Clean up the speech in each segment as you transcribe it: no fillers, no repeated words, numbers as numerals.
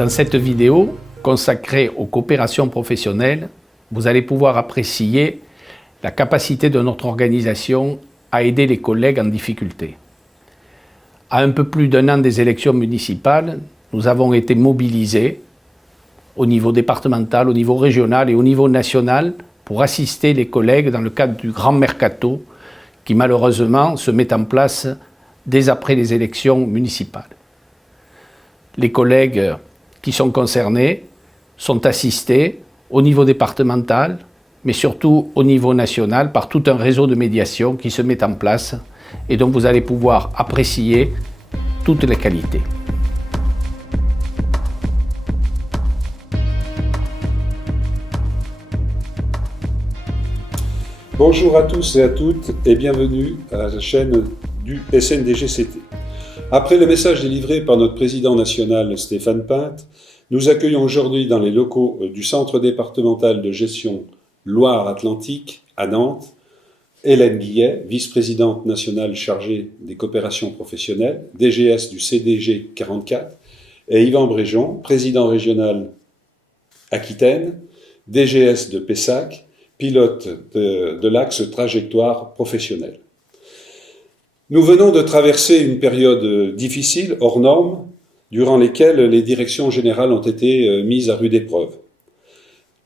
Dans cette vidéo consacrée aux coopérations professionnelles, vous allez pouvoir apprécier la capacité de notre organisation à aider les collègues en difficulté. À un peu plus d'un an des élections municipales, nous avons été mobilisés au niveau départemental, au niveau régional et au niveau national pour assister les collègues dans le cadre du grand mercato qui malheureusement se met en place dès après les élections municipales. Les collègues qui sont concernés sont assistés au niveau départemental, mais surtout au niveau national par tout un réseau de médiation qui se met en place et dont vous allez pouvoir apprécier toutes les qualités. Bonjour à tous et à toutes et bienvenue à la chaîne du SNDGCT. Après le message délivré par notre président national Stéphane Pinte, nous accueillons aujourd'hui dans les locaux du Centre départemental de gestion Loire-Atlantique à Nantes, Hélène Guillet, vice-présidente nationale chargée des coopérations professionnelles, DGS du CDG 44, et Yvan Bréjon, président régional Aquitaine, DGS de Pessac, pilote de l'axe trajectoire professionnelle. Nous venons de traverser une période difficile, hors norme, durant lesquelles les directions générales ont été mises à rude épreuve.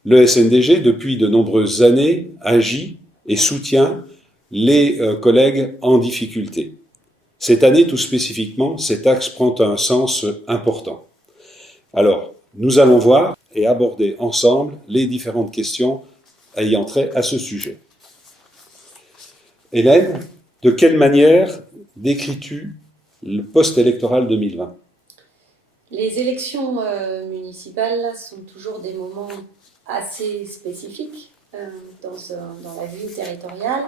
Le SNDG, depuis de nombreuses années, agit et soutient les collègues en difficulté. Cette année, tout spécifiquement, cet axe prend un sens important. Alors, nous allons voir et aborder ensemble les différentes questions ayant trait à ce sujet. Hélène, de quelle manière décris-tu le post-électoral 2020 ? Les élections municipales sont toujours des moments assez spécifiques dans la vie territoriale.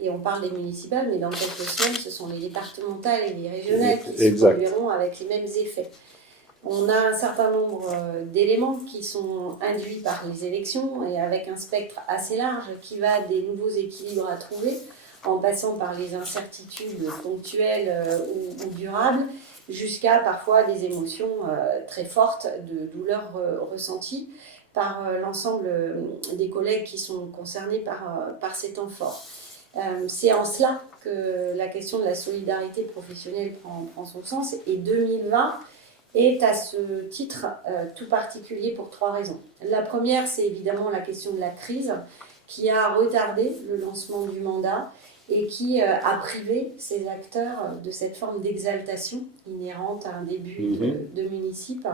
Et on parle des municipales, mais dans quelques semaines, ce sont les départementales et les régionales qui se produiront avec les mêmes effets. On a un certain nombre d'éléments qui sont induits par les élections et avec un spectre assez large qui va des nouveaux équilibres à trouver en passant par les incertitudes ponctuelles ou durables jusqu'à parfois des émotions très fortes de douleurs ressenties par l'ensemble des collègues qui sont concernés par ces temps forts. C'est en cela que la question de la solidarité professionnelle prend son sens et 2020 est à ce titre tout particulier pour trois raisons. La première, c'est évidemment la question de la crise qui a retardé le lancement du mandat et qui a privé ces acteurs de cette forme d'exaltation inhérente à un début de municipes.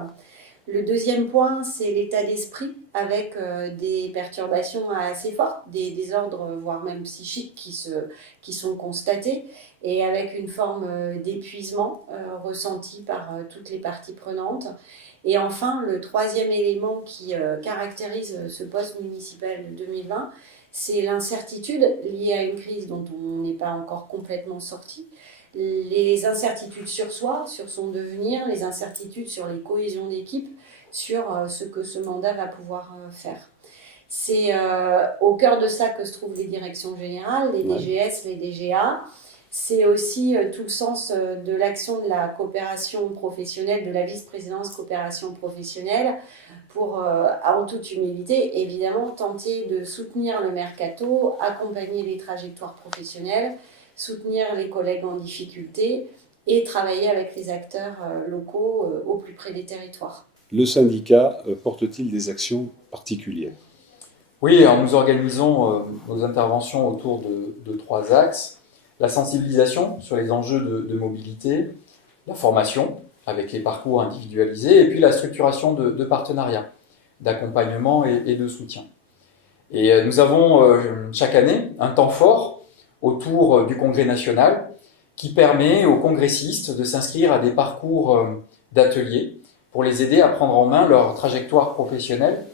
Le deuxième point, c'est l'état d'esprit avec des perturbations assez fortes, des désordres voire même psychiques qui sont constatés et avec une forme d'épuisement ressenti par toutes les parties prenantes. Et enfin, le troisième élément qui caractérise ce post-municipal de 2020, c'est l'incertitude liée à une crise dont on n'est pas encore complètement sorti. Les incertitudes sur soi, sur son devenir, les incertitudes sur les cohésions d'équipe, sur ce que ce mandat va pouvoir faire. C'est au cœur de ça que se trouvent les directions générales, les DGS, les DGA. C'est aussi tout le sens de l'action de la coopération professionnelle, de la vice-présidence coopération professionnelle, pour, en toute humilité, évidemment, tenter de soutenir le mercato, accompagner les trajectoires professionnelles, soutenir les collègues en difficulté et travailler avec les acteurs locaux au plus près des territoires. Le syndicat porte-t-il des actions particulières ? Oui, alors nous organisons nos interventions autour de trois axes. La sensibilisation sur les enjeux de mobilité, la formation avec les parcours individualisés et puis la structuration de partenariats, d'accompagnement et de soutien. Et nous avons chaque année un temps fort autour du Congrès national qui permet aux congressistes de s'inscrire à des parcours d'ateliers pour les aider à prendre en main leur trajectoire professionnelle.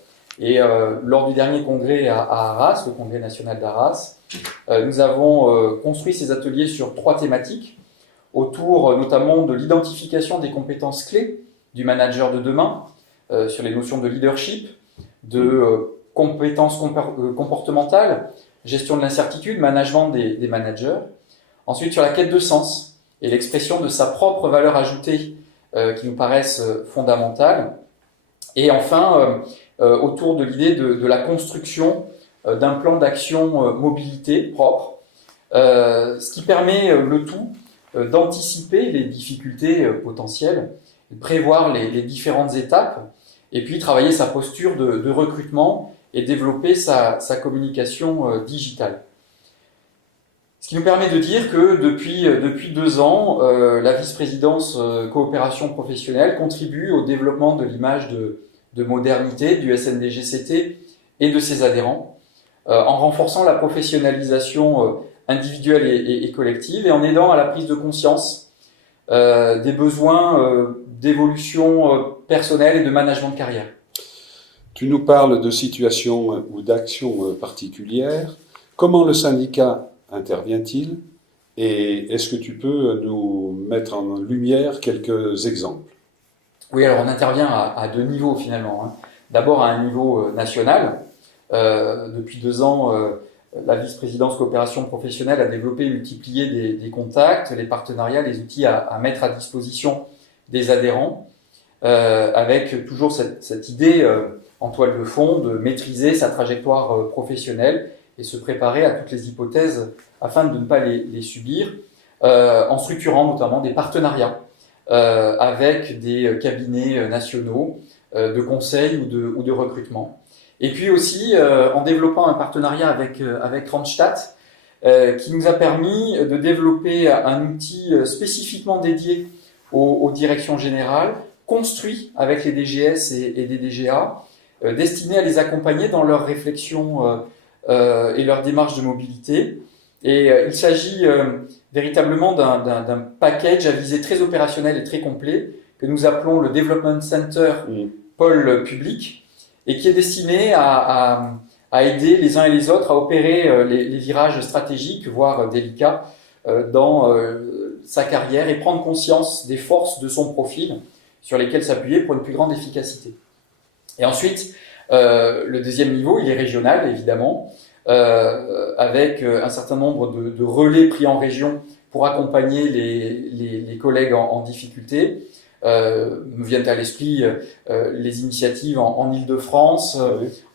Et lors du dernier congrès à Arras, le Congrès national d'Arras, nous avons construit ces ateliers sur trois thématiques, autour notamment de l'identification des compétences clés du manager de demain, sur les notions de leadership, de compétences comportementales, gestion de l'incertitude, management des managers. Ensuite, sur la quête de sens et l'expression de sa propre valeur ajoutée qui nous paraissent fondamentales. Et enfin, autour de l'idée de la construction d'un plan d'action mobilité propre, ce qui permet le tout d'anticiper les difficultés potentielles, de prévoir les différentes étapes, et puis travailler sa posture de recrutement et développer sa communication digitale. Ce qui nous permet de dire que depuis 2 ans, la vice-présidence coopération professionnelle contribue au développement de l'image de modernité du SNDG-CT et de ses adhérents, en renforçant la professionnalisation individuelle et collective et en aidant à la prise de conscience des besoins d'évolution personnelle et de management de carrière. Tu nous parles de situations ou d'actions particulières. Comment le syndicat intervient-il? Et est-ce que tu peux nous mettre en lumière quelques exemples? Oui, alors on intervient à 2 niveaux finalement, hein. D'abord à un niveau national. Depuis 2 ans, la vice-présidence coopération professionnelle a développé et multiplié des contacts, les partenariats, les outils à mettre à disposition des adhérents, avec toujours cette idée en toile de fond de maîtriser sa trajectoire professionnelle et se préparer à toutes les hypothèses afin de ne pas les subir, en structurant notamment des partenariats avec des cabinets nationaux de conseil ou de recrutement. Et puis aussi en développant un partenariat avec Randstad qui nous a permis de développer un outil spécifiquement dédié aux directions générales, construit avec les DGS et des DGA, destiné à les accompagner dans leur réflexion et leur démarche de mobilité. Et il s'agit véritablement d'un package à visée très opérationnelle et très complet que nous appelons le Development Center pôle public et qui est destiné à aider les uns et les autres à opérer les virages stratégiques, voire délicats, dans sa carrière et prendre conscience des forces de son profil sur lesquelles s'appuyer pour une plus grande efficacité. Et ensuite, le deuxième niveau, il est régional, évidemment, avec un certain nombre de relais pris en région pour accompagner les collègues en difficulté. Me viennent à l'esprit les initiatives en Île-de-France,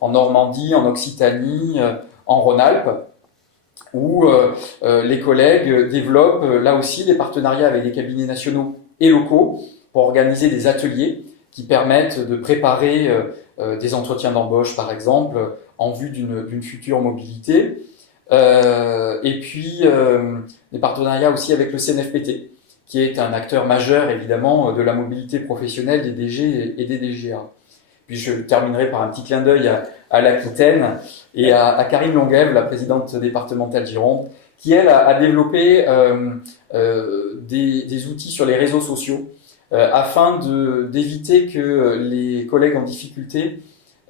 en Normandie, en Occitanie, en Rhône-Alpes, où les collègues développent là aussi des partenariats avec des cabinets nationaux et locaux pour organiser des ateliers qui permettent de préparer des entretiens d'embauche, par exemple, en vue d'une future mobilité. Et puis, des partenariats aussi avec le CNFPT, qui est un acteur majeur, évidemment, de la mobilité professionnelle des DG et des DGA. Puis je terminerai par un petit clin d'œil à l'Aquitaine et à Karine Longuève, la présidente départementale Gironde, qui, elle, a développé des outils sur les réseaux sociaux afin d'éviter que les collègues en difficulté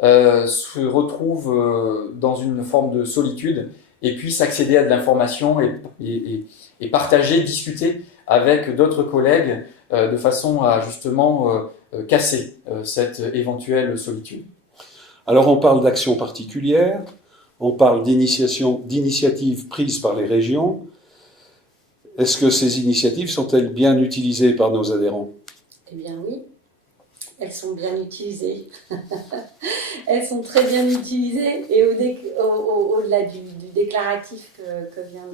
se retrouvent dans une forme de solitude et puissent accéder à de l'information et partager, discuter avec d'autres collègues de façon à justement casser cette éventuelle solitude. Alors on parle d'actions particulières, on parle d'initiatives prises par les régions. Est-ce que ces initiatives sont-elles bien utilisées par nos adhérents? Eh bien oui, elles sont bien utilisées. Elles sont très bien utilisées et au-delà du déclaratif que vient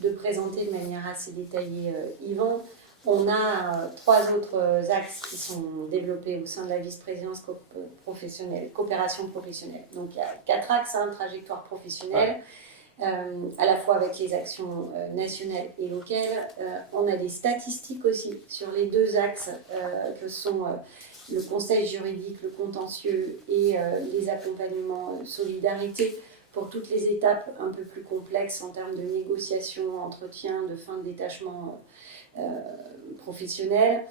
de présenter de manière assez détaillée Yvan, on a 3 autres axes qui sont développés au sein de la vice-présidence coopération professionnelle. Donc il y a 4 axes, trajectoire professionnelle, à la fois avec les actions nationales et locales. On a des statistiques aussi sur les 2 axes que sont le conseil juridique, le contentieux et les accompagnements solidarité pour toutes les étapes un peu plus complexes en termes de négociation, entretien, de fin de détachement professionnel.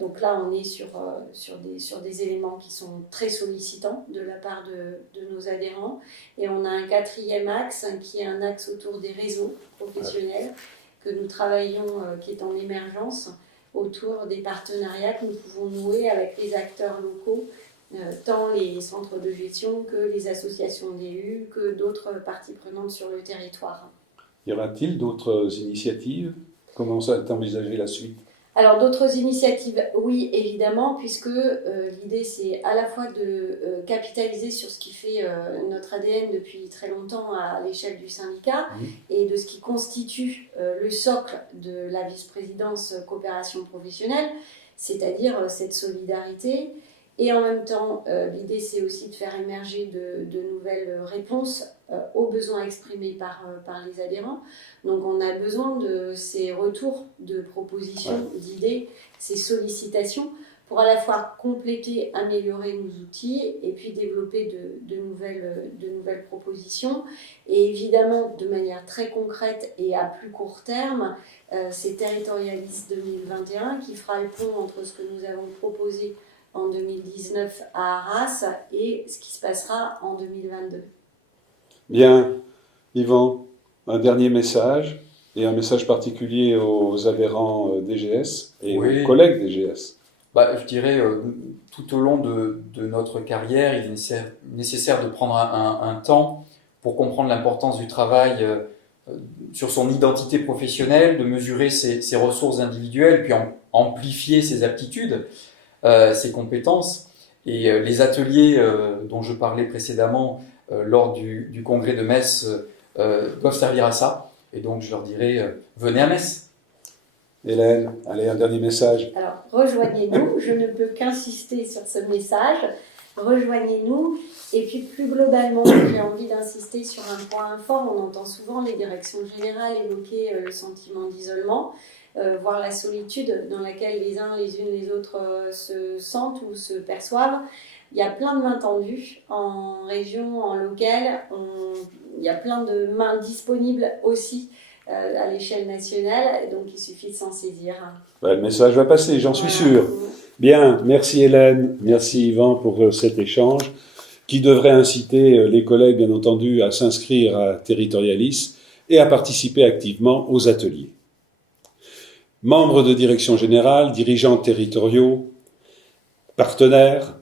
Donc là, on est sur des éléments qui sont très sollicitants de la part de nos adhérents. Et on a un 4e axe qui est un axe autour des réseaux professionnels que nous travaillons, qui est en émergence, autour des partenariats que nous pouvons nouer avec les acteurs locaux, tant les centres de gestion que les associations d'élus, que d'autres parties prenantes sur le territoire. Y aura-t-il d'autres initiatives? Comment est envisagée la suite? Alors d'autres initiatives, oui évidemment, puisque l'idée c'est à la fois de capitaliser sur ce qui fait notre ADN depuis très longtemps à l'échelle du syndicat et de ce qui constitue le socle de la vice-présidence coopération professionnelle, c'est-à-dire cette solidarité. Et en même temps, l'idée c'est aussi de faire émerger de nouvelles réponses aux besoins exprimés par les adhérents. Donc on a besoin de ces retours de propositions, d'idées, ces sollicitations pour à la fois compléter, améliorer nos outils et puis développer de nouvelles propositions. Et évidemment, de manière très concrète et à plus court terme, c'est Territorialis 2021 qui fera le pont entre ce que nous avons proposé en 2019 à Arras et ce qui se passera en 2022. Bien, Yvan, un dernier message, et un message particulier aux adhérents DGS et aux collègues DGS. Je dirais, tout au long de notre carrière, il est nécessaire de prendre un temps pour comprendre l'importance du travail sur son identité professionnelle, de mesurer ses ressources individuelles, puis amplifier ses aptitudes, ses compétences. Et les ateliers dont je parlais précédemment lors du congrès de Metz doivent servir à ça. Et donc je leur dirais, venez à Metz. Hélène, allez, un dernier message. Alors, rejoignez-nous, je ne peux qu'insister sur ce message. Rejoignez-nous. Et puis plus globalement, j'ai envie d'insister sur un point fort. On entend souvent les directions générales évoquer le sentiment d'isolement, voire la solitude dans laquelle les uns, les unes, les autres se sentent ou se perçoivent. Il y a plein de mains tendues en région, en local. Il y a plein de mains disponibles aussi à l'échelle nationale. Donc il suffit de s'en saisir. Le message va passer, j'en suis sûr. Bien, merci Hélène, merci Yvan pour cet échange qui devrait inciter les collègues, bien entendu, à s'inscrire à Territorialis et à participer activement aux ateliers. Membres de direction générale, dirigeants territoriaux, partenaires,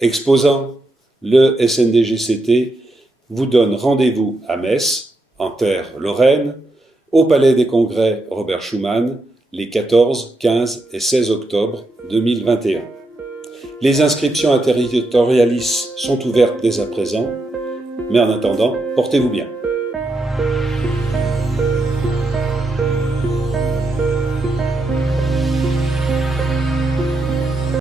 exposants, le SNDGCT vous donne rendez-vous à Metz, en terre lorraine, au Palais des Congrès Robert Schuman, les 14, 15 et 16 octobre 2021. Les inscriptions à Territorialis sont ouvertes dès à présent, mais en attendant, portez-vous bien.